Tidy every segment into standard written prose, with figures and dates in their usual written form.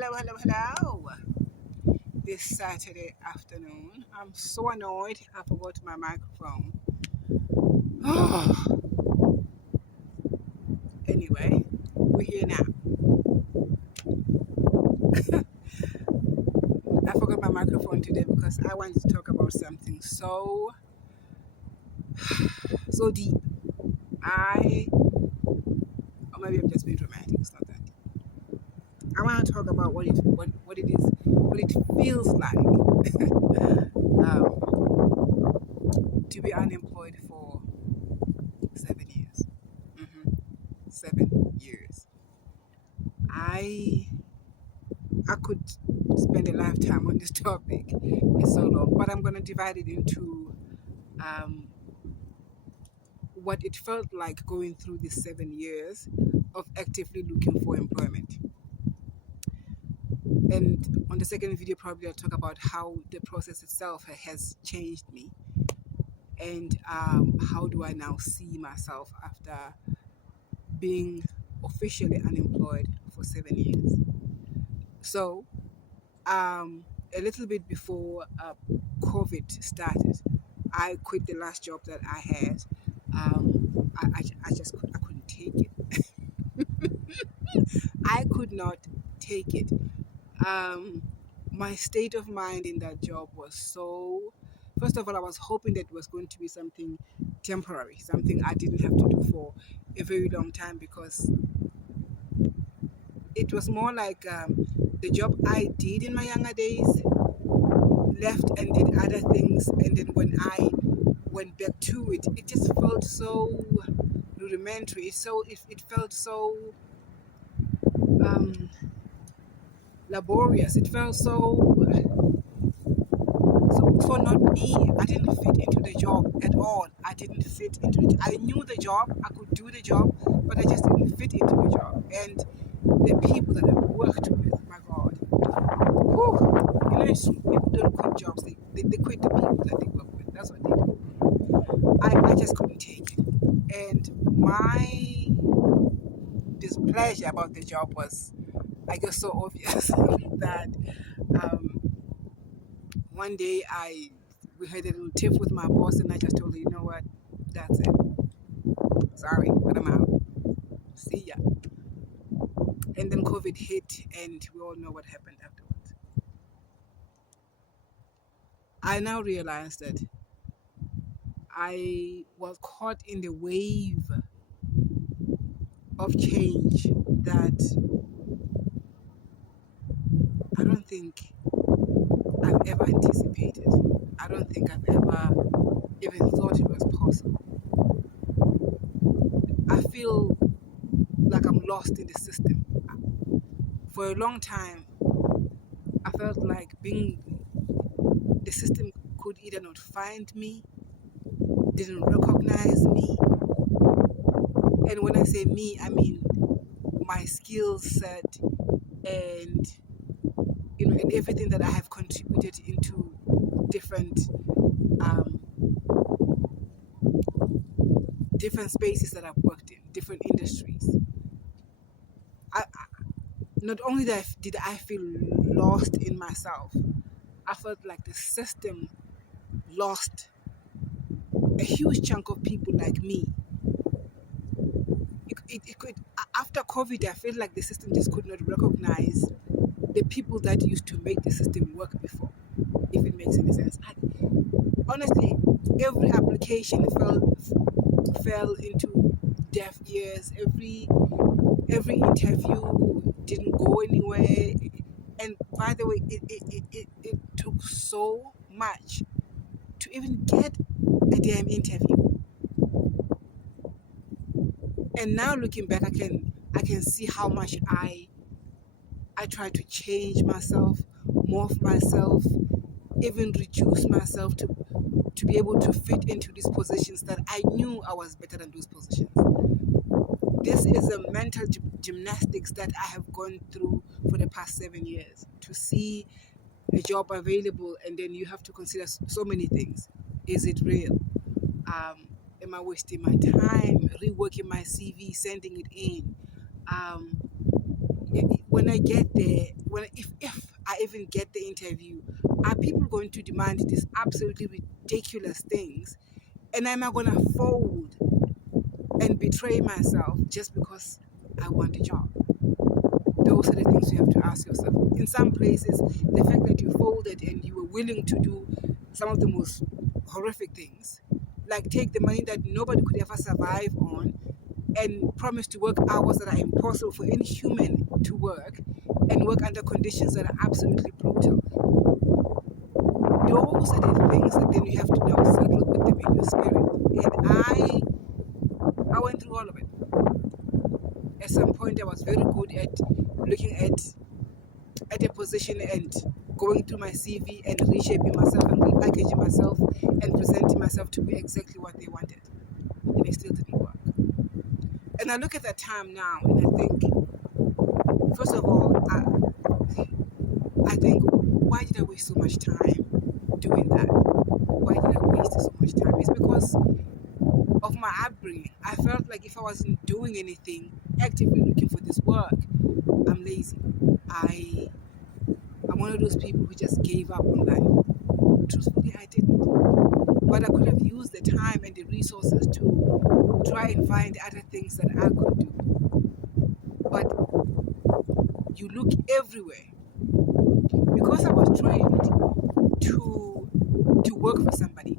Hello. This Saturday afternoon, I'm so annoyed I forgot my microphone. Anyway, we're here now. I forgot my microphone today because I wanted to talk about something so deep. Or maybe I'm just being dramatic. It's not that deep. I want to talk about what it feels like to be unemployed for 7 years. 7 years. I could spend a lifetime on this topic. It's so long, but I'm going to divide it into what it felt like going through these 7 years of actively looking for employment. And on the second video, probably I'll talk about how the process itself has changed me, and how do I now see myself after being officially unemployed for 7 years. So, a little bit before COVID started, I quit the last job that I had. I couldn't take it. I could not take it. My state of mind in that job was so. First of all, I was hoping that it was going to be something temporary, something I didn't have to do for a very long time, because it was more like the job I did in my younger days, left and did other things, and then when I went back to it, it just felt so rudimentary. It felt so laborious. It felt so not me. I didn't fit into the job at all. I didn't fit into it. I knew the job, I could do the job, but I just didn't fit into the job. And the people that I worked with, my God, people don't quit jobs. They quit the people that they work with. That's what they do. I just couldn't take it. And my displeasure about the job was, I guess, so obvious that one day we had a little tiff with my boss, and I just told her, you know what, that's it. Sorry, but I'm out. See ya. And then COVID hit, and we all know what happened afterwards. I now realize that I was caught in the wave of change that I don't think I've ever anticipated. I don't think I've ever even thought it was possible. I feel like I'm lost in the system. For a long time, I felt like the system could either not find me, didn't recognize me. And when I say me, I mean my skill set and and everything that I have contributed into different spaces that I've worked in, different industries. Not only did I feel lost in myself, I felt like the system lost a huge chunk of people like me. It could, after COVID, I felt like the system just could not recognize the people that used to make the system work before, if it makes any sense. Honestly, every application fell into deaf ears. Every interview didn't go anywhere. And by the way, it took so much to even get a damn interview. And now looking back, I can see how much I tried to change myself, morph myself, even reduce myself to be able to fit into these positions that I knew I was better than those positions. This is a mental gymnastics that I have gone through for the past 7 years, to see a job available, and then you have to consider so many things. Is it real? Am I wasting my time reworking my CV, sending it in? when I get there, if I even get the interview, are people going to demand these absolutely ridiculous things, and am I gonna fold and betray myself just because I want a job? Those are the things you have to ask yourself. In some places, the fact that you folded and you were willing to do some of the most horrific things, like take the money that nobody could ever survive on and promise to work hours that are impossible for any human to work and work under conditions that are absolutely brutal. Those are the things that then you have to now settle with them in your spirit. And I went through all of it. At some point, I was very good at looking at a position and going through my CV and reshaping myself and repackaging myself and presenting myself to be exactly what they wanted. And it still didn't work. And I look at that time now and I think, first of all, I think, why did I waste so much time doing that? Why did I waste so much time? It's because of my upbringing. I felt like if I wasn't doing anything, actively looking for this work, I'm lazy. I'm one of those people who just gave up on life. Truthfully, I didn't. But I could have used the time and the resources to try and find other things that I could do. But you look everywhere. Because I was trained to work for somebody,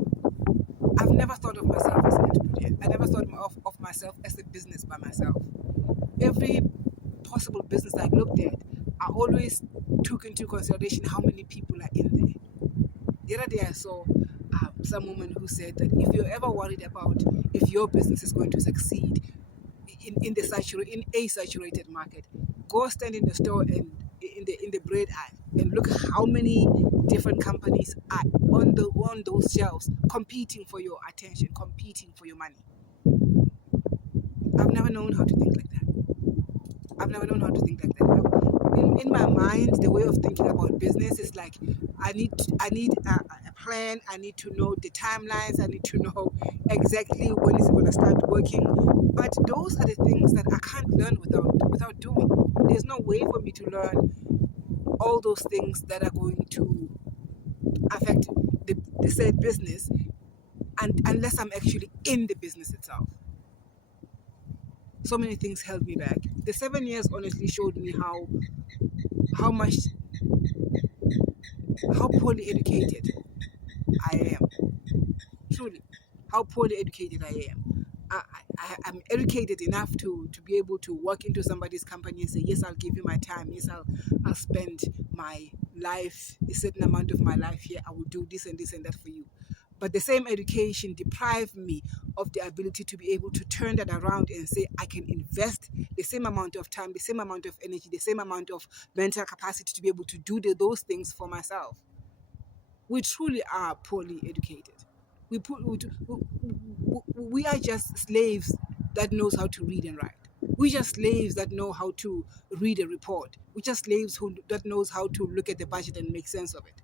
I've never thought of myself as an entrepreneur. I never thought of myself as a business by myself. Every possible business I looked at, I always took into consideration how many people are in there. The other day I saw some woman who said that if you're ever worried about if your business is going to succeed in a saturated market, go stand in the store and in the bread aisle and look how many different companies are on those shelves competing for your attention, competing for your money. I've never known how to think like that. I've never known how to think like that. In my mind, the way of thinking about business is like I need a plan. I need to know the timelines. I need to know exactly when it's going to start working. But those are the things that I can't learn without doing. There's no way for me to learn all those things that are going to affect the said business, and unless I'm actually in the business itself. So many things held me back. The 7 years honestly showed me how poorly educated I am. Truly, how poorly educated I am. I'm educated enough to be able to walk into somebody's company and say, yes, I'll give you my time. Yes, I'll spend my life, a certain amount of my life here. I will do this and this and that for you. But the same education deprived me of the ability to be able to turn that around and say, I can invest the same amount of time, the same amount of energy, the same amount of mental capacity to be able to do those things for myself. We truly are poorly educated. We are just slaves that knows how to read and write. We're just slaves that know how to read a report. We're just slaves that knows how to look at the budget and make sense of it.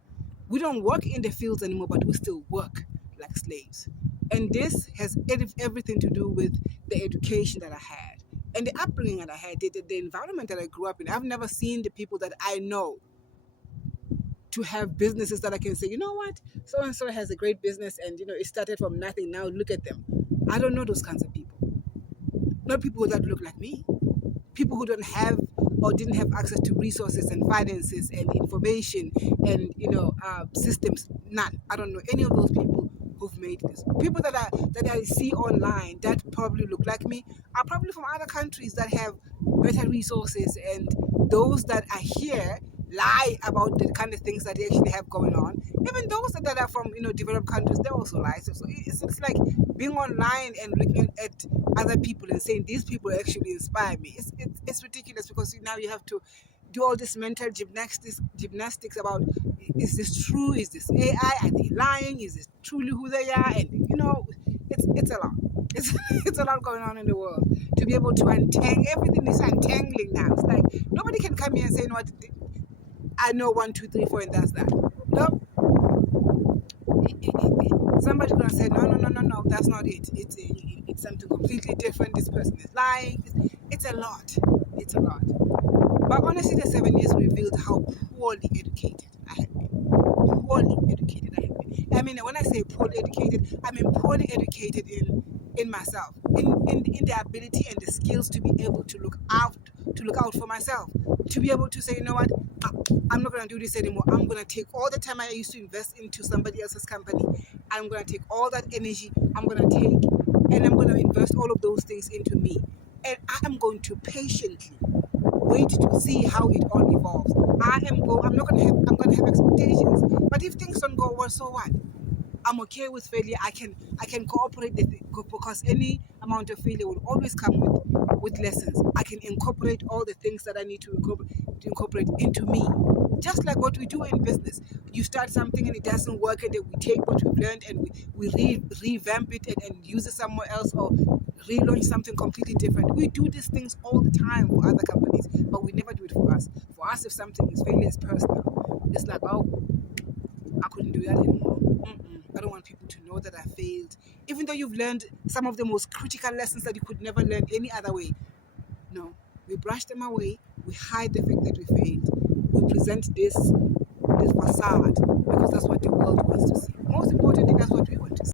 We don't work in the fields anymore, but we still work like slaves. And this has everything to do with the education that I had and the upbringing that I had, the environment that I grew up in. I've never seen the people that I know to have businesses that I can say, you know what, so and so has a great business, and it started from nothing. Now look at them. I don't know those kinds of people. Not people that look like me. People who don't have or didn't have access to resources and finances and information and systems. None. I don't know any of those people who've made this. People that I see online that probably look like me are probably from other countries that have better resources, and those that are here lie about the kind of things that they actually have going on. Even those that are from developed countries, they also lie. So it's like being online and looking at other people and saying these people actually inspire me. It's ridiculous, because now you have to do all this mental gymnastics about, is this true? Is this AI? Are they lying? Is this truly who they are? And it's a lot. It's a lot going on in the world. To be able to untangle everything is untangling now. It's like nobody can come here and say, you know what, I know 1, 2, 3, 4, and that's that. No. Somebody's gonna say, no, that's not it. It's something completely different. This person is lying. It's a lot. It's a lot. But honestly, the 7 years revealed how poorly educated I had been. Poorly educated I had been. I mean, when I say poorly educated, I mean poorly educated in myself, in the ability and the skills to be able to look out for myself, to be able to say, you know what, I'm not gonna do this anymore. I'm gonna take all the time I used to invest into somebody else's company. I'm gonna take all that energy. And I'm gonna invest all of those things into me. And I am going to patiently wait to see how it all evolves. I'm gonna have expectations. But if things don't go well, so what? I'm okay with failure. I can cooperate with it because any amount of failure will always come with lessons. I can incorporate all the things that I need to incorporate into me. Just like what we do in business. You start something and it doesn't work, and then we take what we've learned and we revamp it and use it somewhere else, or relaunch something completely different. We do these things all the time for other companies, but we never do it for us. For us, if something is failure is personal, it's like, oh, I couldn't do that anymore. I don't want people to know that I failed. Even though you've learned some of the most critical lessons that you could never learn any other way. No, we brush them away. We hide the fact that we failed. We present this facade because that's what the world wants to see. Most importantly, that's what we want to see.